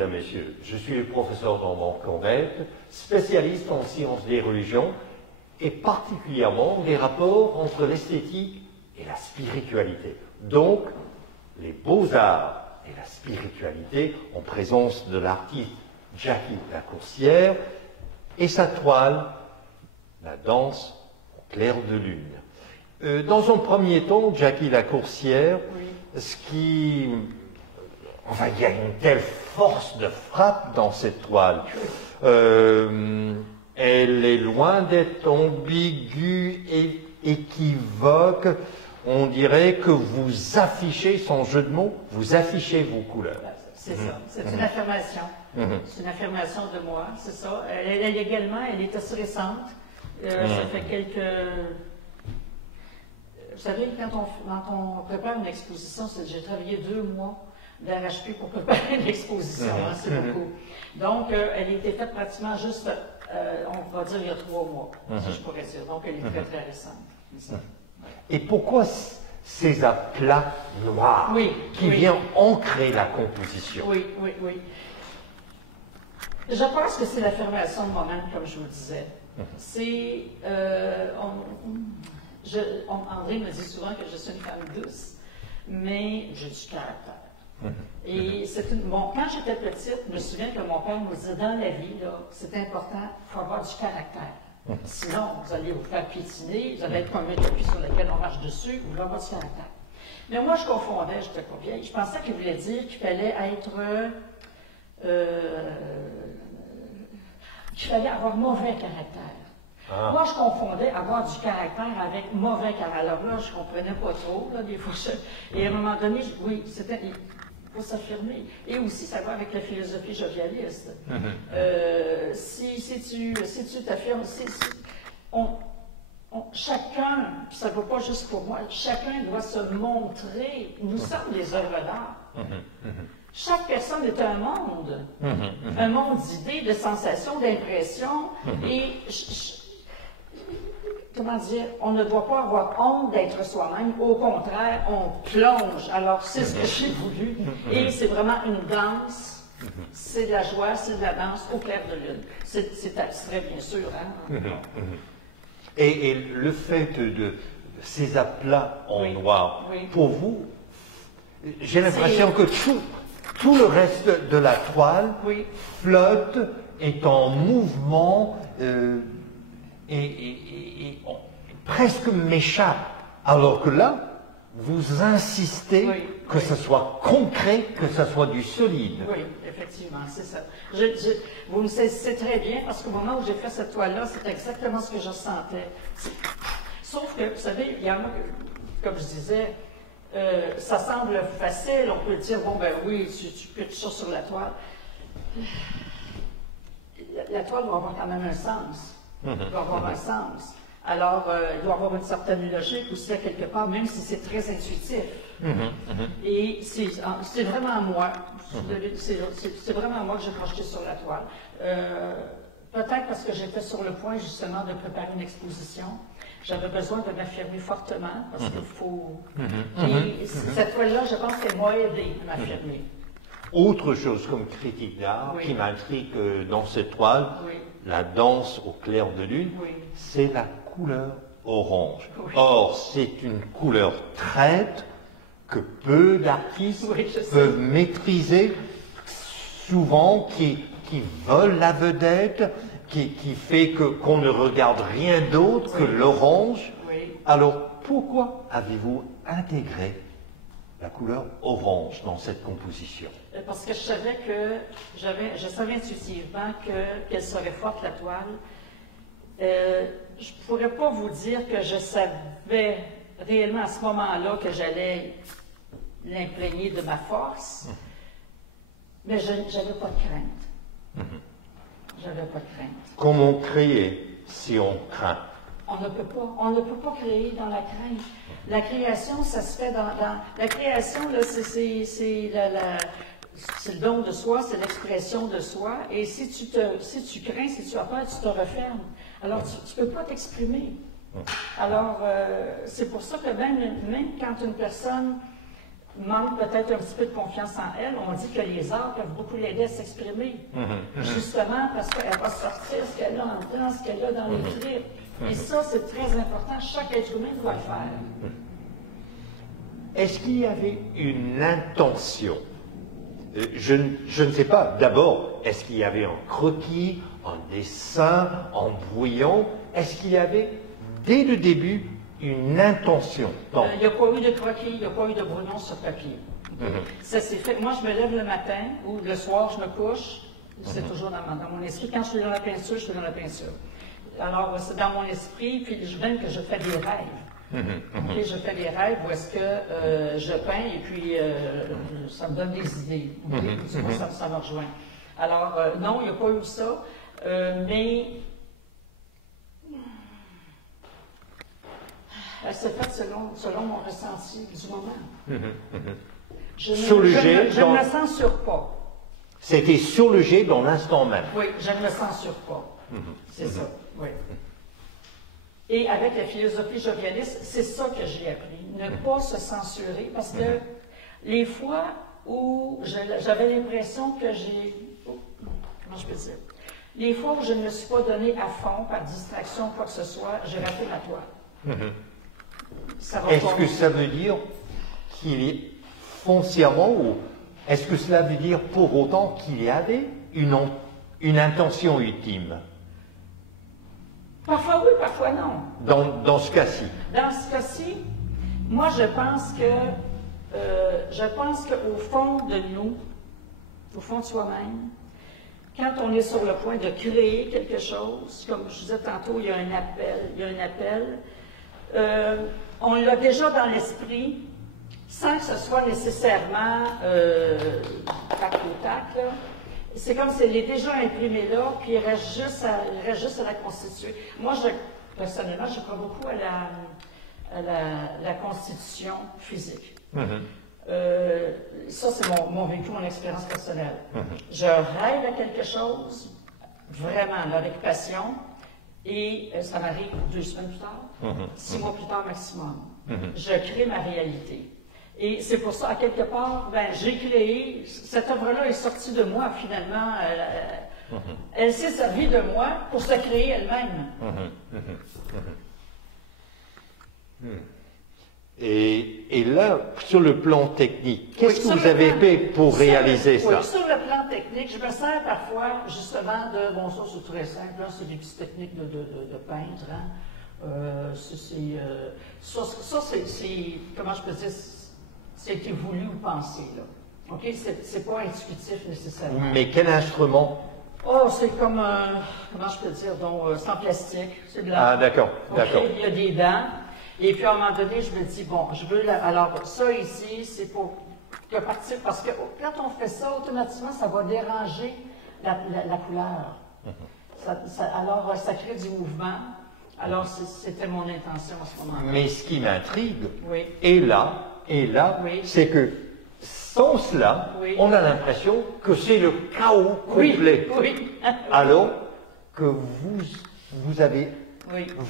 mesdames, messieurs. Je suis le professeur Normand Cornette, spécialiste en sciences des religions et particulièrement des rapports entre l'esthétique et la spiritualité. Donc, les beaux-arts et la spiritualité en présence de l'artiste Jackie Lacourcière et sa toile, la danse au clair de lune. Dans un premier temps, Jackie Lacourcière, ce qui... Enfin, il y a une telle force de frappe dans cette toile. Elle est loin d'être ambiguë et équivoque. On dirait que vous affichez, sans jeu de mots, vous affichez vos couleurs. C'est ça, c'est une affirmation. C'est une affirmation de moi, c'est ça. Elle également, elle est assez récente. Ça fait quelques... Vous savez, quand on prépare une exposition, j'ai travaillé 2 mois d'arrache-pied pour préparer une exposition, hein, c'est beaucoup. Donc, elle a été faite pratiquement juste, on va dire, il y a 3 mois, si je pourrais dire. Donc, elle est très, très récente. Et pourquoi ces aplats noirs qui viennent ancrer la composition? Oui. Je pense que c'est l'affirmation de moi-même, comme je vous le disais. C'est... André me dit souvent que je suis une femme douce, mais j'ai du caractère. Et quand j'étais petite, je me souviens que mon père nous disait, dans la vie, c'est important, il faut avoir du caractère. Sinon, vous allez vous faire piétiner, vous allez être comme un tapis sur lequel on marche dessus, vous allez avoir du caractère. Mais moi, je confondais, je n'étais pas vieille, je pensais qu'il voulait dire qu'il fallait être... qu'il fallait avoir mauvais caractère. Moi, je confondais avoir du caractère avec mauvais caractère. Alors là, je ne comprenais pas trop, là, des fois. Et à un moment donné, oui, c'était... Il faut s'affirmer. Et aussi, ça va avec la philosophie jovialiste. Si tu t'affirmes, chacun, ça ne vaut pas juste pour moi, chacun doit se montrer. Nous sommes des œuvres d'art. Chaque personne est un monde d'idées, de sensations, d'impressions. Et comment dire, on ne doit pas avoir honte d'être soi-même. Au contraire, on plonge. Alors, c'est ce que j'ai voulu. Et c'est vraiment une danse. C'est de la joie, c'est de la danse au clair de lune. C'est abstrait, bien sûr. Hein? Et le fait de ces aplats en noir, pour vous, j'ai l'impression que tout le reste de la toile flotte, est en mouvement et presque m'échappe. Alors que là, vous insistez que ce soit concret, que ce soit du solide. Oui, effectivement, c'est ça. Vous me saisissez très bien, parce qu'au moment où j'ai fait cette toile-là, c'est exactement ce que je ressentais. Sauf que, vous savez, il y en a, comme je disais, ça semble facile, on peut dire, bon ben oui, tu pitches ça sur la toile. La toile doit avoir quand même un sens. Il doit avoir un sens. Alors, il doit avoir une certaine logique aussi à quelque part, même si c'est très intuitif. Et c'est vraiment moi. C'est vraiment moi que j'ai projeté sur la toile. Peut-être parce que j'étais sur le point justement de préparer une exposition. J'avais besoin de m'affirmer fortement parce qu'il faut... Et cette toile-là, je pense qu'elle m'a aidé à m'affirmer. Autre chose comme critique d'art qui m'intrigue dans cette toile, la danse au clair de lune, c'est la couleur orange. Or, c'est une couleur traite que peu d'artistes peuvent maîtriser, souvent qui vole la vedette, qui fait qu'on ne regarde rien d'autre que l'orange. Alors, pourquoi avez-vous intégré la couleur orange dans cette composition? Parce que je savais je savais intuitivement qu'elle serait forte, la toile. Je ne pourrais pas vous dire que je savais réellement à ce moment-là que j'allais l'imprégner de ma force, mais je n'avais pas de crainte. J'avais pas de crainte. Comment créer si on craint? On ne peut pas créer dans la crainte. La création, ça se fait dans la création, c'est le don de soi, c'est l'expression de soi. Et si tu crains, si tu as peur, tu te refermes. Alors, tu ne peux pas t'exprimer. Alors, c'est pour ça que même quand une personne manque peut-être un petit peu de confiance en elle, on dit que les arts peuvent beaucoup l'aider à s'exprimer. Justement parce qu'elle va sortir ce qu'elle a en dedans, ce qu'elle a dans les tripes. Et ça, c'est très important. Chaque être humain doit le faire. Est-ce qu'il y avait une intention? Je ne sais pas. D'abord, est-ce qu'il y avait un croquis, un dessin, un brouillon? Est-ce qu'il y avait, dès le début, une intention? Il n'y a pas eu de croquis, il n'y a pas eu de brouillon sur papier. Ça s'est fait. Moi, je me lève le matin ou le soir, je me couche. C'est toujours dans mon esprit. Quand je suis dans la peinture, je suis dans la peinture. Alors, c'est dans mon esprit, puis même que je fais des rêves. Okay, je fais des rêves où est-ce que je peins et puis ça me donne des idées. Okay? Ça me rejoint. Alors, non, il n'y a pas eu ça, mais elle s'est faite selon mon ressenti du moment. Je ne me censure pas. C'était sur le jet dans l'instant même. Oui, je ne me censure pas. C'est ça, oui. Et avec la philosophie jovialiste, c'est ça que j'ai appris. Ne pas se censurer, parce que les fois où j'avais l'impression que comment je peux dire? Les fois où je ne me suis pas donné à fond par distraction, quoi que ce soit, j'ai raté ma toile. Est-ce que ça veut dire qu'il est foncièrement, ou est-ce que cela veut dire pour autant qu'il y avait une intention ultime? Parfois oui, parfois non. Dans ce cas-ci? Dans ce cas-ci, moi je pense qu'au fond de nous, au fond de soi-même, quand on est sur le point de créer quelque chose, comme je disais tantôt, il y a un appel, on l'a déjà dans l'esprit, sans que ce soit nécessairement tac au tac, là. C'est comme s'il est déjà imprimé là, puis il reste juste à la constituer. Moi, personnellement, je crois beaucoup à la constitution physique. Ça, c'est mon vécu, mon expérience personnelle. Je rêve à quelque chose, vraiment, là, avec passion, et ça m'arrive 2 semaines plus tard, 6 mois plus tard maximum. Je crée ma réalité. Et c'est pour ça, à quelque part, j'ai créé, cette œuvre-là est sortie de moi, finalement. Elle s'est servie de moi pour se créer elle-même. Et là, sur le plan technique, qu'est-ce que vous avez fait pour réaliser ça? Oui, sur le plan technique, je me sers parfois, justement, ça c'est très simple, là, c'est des petites techniques de peintre. Hein. Comment je peux dire, c'était voulu ou pensé, là. OK? C'est pas intuitif nécessairement. Mais quel instrument? Oh, c'est comme comment je peux dire, c'est en plastique, c'est blanc. Ah, d'accord, d'accord. Il y a des dents. Et puis à un moment donné, je me dis, bon, alors ça ici, c'est pour que partir, parce que quand on fait ça, automatiquement, ça va déranger la couleur. Alors, ça crée du mouvement. Alors, c'était mon intention à ce moment-là. Mais ce qui m'intrigue, oui. et là, oui. C'est que sans cela, oui. On a l'impression que c'est le chaos complet. Oui, oui. Alors que vous avez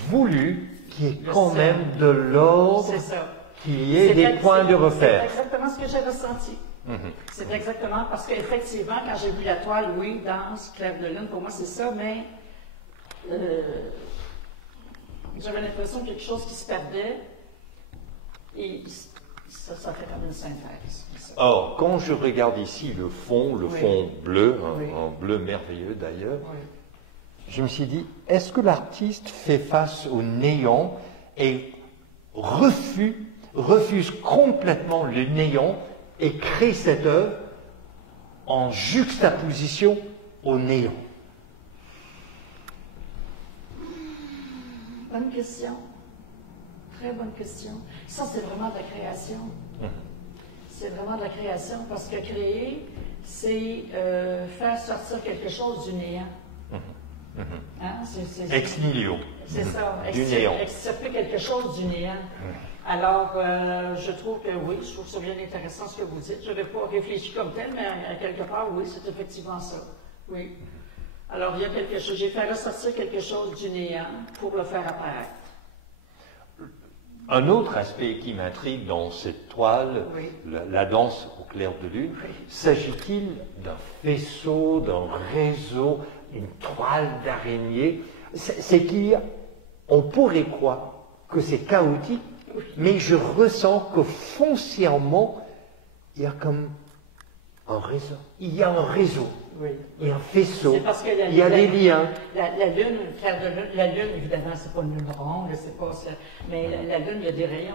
voulu qu'il y ait quand même de l'ordre, qu'il y ait des points de repère. C'est exactement ce que j'ai ressenti. C'est exactement, parce qu'effectivement, quand j'ai vu la toile, oui, danse, clair de lune, pour moi c'est ça, mais j'avais l'impression quelque chose qui se perdait, et ça fait comme une synthèse. Or, quand je regarde ici le fond bleu, un bleu merveilleux d'ailleurs, je me suis dit, est-ce que l'artiste fait face au néant et refuse complètement le néant et crée cette œuvre en juxtaposition au néant? Bonne question. Très bonne question. Ça, c'est vraiment de la création. C'est vraiment de la création parce que créer, c'est faire sortir quelque chose du néant. Hein? Ex nihilo. C'est ça, du néant. Extirper quelque chose du néant. Alors, je trouve que oui, je trouve ça bien intéressant ce que vous dites. Je n'avais pas réfléchi comme tel, mais à quelque part, oui, c'est effectivement ça. Oui. Alors, il y a quelque chose, j'ai fait ressortir quelque chose du néant pour le faire apparaître. Un autre aspect qui m'intrigue dans cette toile, Oui. la danse au clair de lune, Oui. s'agit-il d'un faisceau, d'un réseau, une toile d'araignée? C'est qu'on pourrait croire que c'est chaotique, Oui. mais je ressens que foncièrement, il y a comme un réseau. Il y a un réseau, Oui. il y a un faisceau, C'est parce que il y a des liens. La lune, clair de lune, la lune, évidemment, c'est pas une lune ronde, c'est pas ça, mais la lune, il y a des rayons.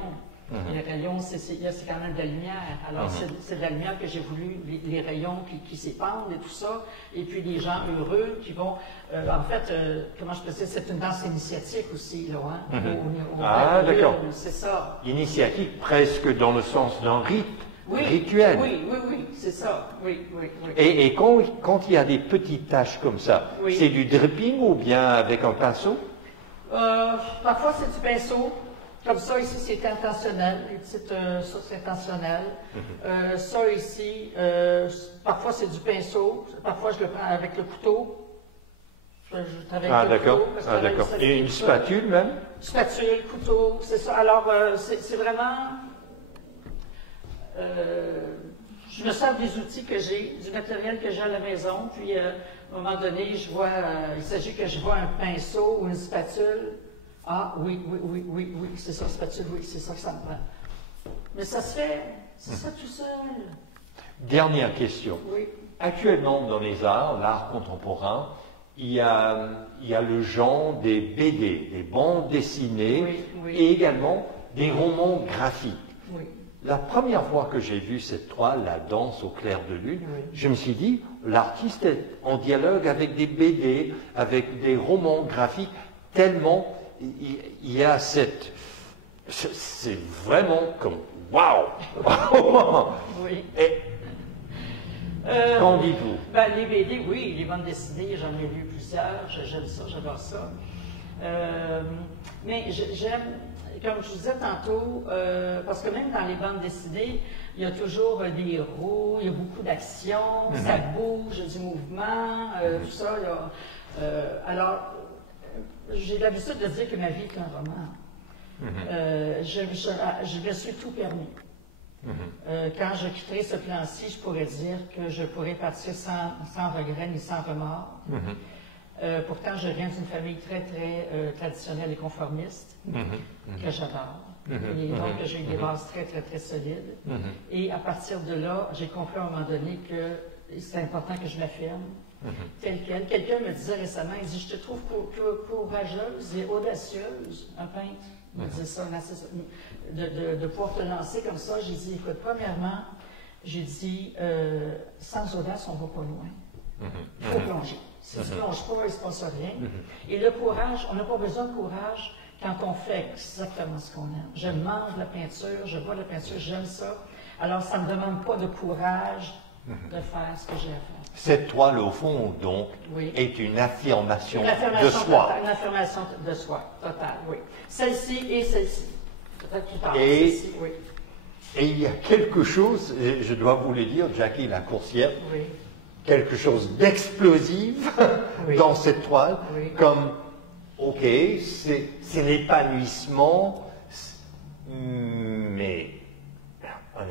Les rayons, c'est quand même de la lumière. Alors, c'est de la lumière que j'ai voulu, les rayons qui s'épandent et tout ça, et puis les gens heureux qui vont... en fait, comment je peux dire, c'est une danse initiatique aussi, là, hein? Ah, d'accord. C'est ça. Initiatique presque dans le sens d'un rite, Oui, rituel. oui, c'est ça. Oui. Et quand il y a des petites taches comme ça, Oui. c'est du dripping ou bien avec un pinceau? Parfois, c'est du pinceau. Comme ça, ici, c'est intentionnel. Les petites, ça, c'est intentionnel. Ça, ici, parfois, c'est du pinceau. Parfois, je le prends avec le couteau. Je travaille Ah, avec le d'accord. couteau, parce que Ah, avec d'accord. ça, Et une c'est- spatule même? Spatule, couteau, c'est ça. Alors, c'est vraiment... je me sers des outils que j'ai, du matériel que j'ai à la maison, puis à un moment donné, je vois, il s'agit que je vois un pinceau ou une spatule. Ah, oui, c'est ça, spatule, oui, c'est ça que ça me prend. Mais ça se fait, c'est ça tout seul. Dernière question. Oui, Actuellement, dans les arts, l'art contemporain, il y a le genre des BD, des bandes dessinées, Oui. et également des romans graphiques. oui. La première fois que j'ai vu cette toile, la danse au clair de lune, Oui. je me suis dit, l'artiste est en dialogue avec des BD, avec des romans graphiques, tellement il y a cette... C'est vraiment comme, waouh. Oui. Et qu'en dites-vous? Ben, les BD, oui, les bandes dessinées, j'en ai lu plusieurs, j'aime ça, j'adore ça. Mais j'aime, comme je vous disais tantôt, parce que même dans les bandes dessinées, il y a toujours des roues, il y a beaucoup d'action, ça bouge, du mouvement, tout ça. Alors, j'ai l'habitude de dire que ma vie est un roman. Je me suis tout permis. Quand je quitterai ce plan-ci, je pourrais dire que je pourrais partir sans regret ni sans remords. Pourtant, je viens d'une famille très, très traditionnelle et conformiste, que j'adore. Et donc, j'ai eu des bases très, très, très solides. Et à partir de là, j'ai compris à un moment donné que c'est important que je m'affirme, telle quelle. Quelqu'un me disait récemment, il dit, je te trouve courageuse et audacieuse, un peintre. Me disait ça, de pouvoir te lancer comme ça. J'ai dit, écoute, premièrement, j'ai dit, sans audace, on ne va pas loin. Il faut plonger. Si tu ne plonges pas, il ne se passe rien. Et le courage, on n'a pas besoin de courage quand on fait exactement ce qu'on aime. Je mange la peinture, je vois la peinture, j'aime ça. Alors, ça ne me demande pas de courage de faire ce que j'ai à faire. Cette toile, au fond, donc, Oui. est une affirmation, Une affirmation de soi. totale, une affirmation de soi, totale, oui. Celle-ci et celle-ci. Peut-être plus tard, Et- celle-ci, oui. Et il y a quelque chose, et je dois vous le dire, Jackie la coursière, Oui. quelque chose d'explosif Oui. dans cette toile, Oui. comme, ok, c'est l'épanouissement, mais un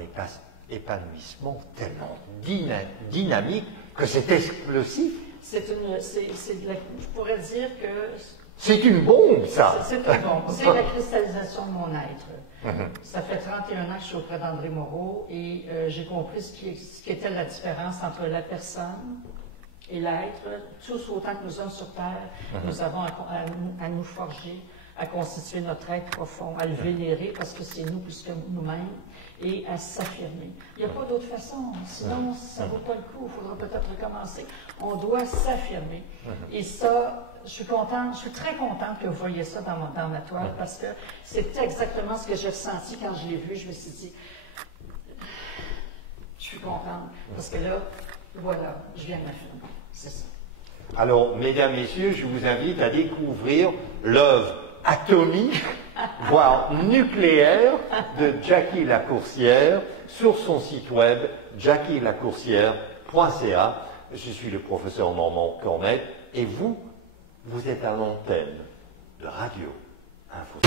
épanouissement tellement dynamique que c'est explosif. Je pourrais dire que C'est une bombe, ça. c'est très bon. C'est la cristallisation de mon être. Ça fait 31 ans que je suis auprès d'André Moreau et j'ai compris ce qui était la différence entre la personne et l'être. Tous autant que nous sommes sur Terre, nous avons à nous forger, à constituer notre être profond, à le vénérer parce que c'est nous plus que nous-mêmes et à s'affirmer. Il n'y a pas d'autre façon, sinon ça ne vaut pas le coup, il faudra peut-être recommencer. On doit s'affirmer. Et ça, je suis très contente que vous voyez ça dans ma toile parce que c'est exactement ce que j'ai ressenti quand je l'ai vu. Je me suis dit, je suis contente parce que là, voilà, je viens de m'affirmer. C'est ça. Alors, mesdames, messieurs, je vous invite à découvrir l'œuvre atomique, voire nucléaire, de Jackie Lacourcière sur son site web jackielacourcière.ca. Je suis le professeur Normand Cornet et vous êtes à l'antenne de Radio Info.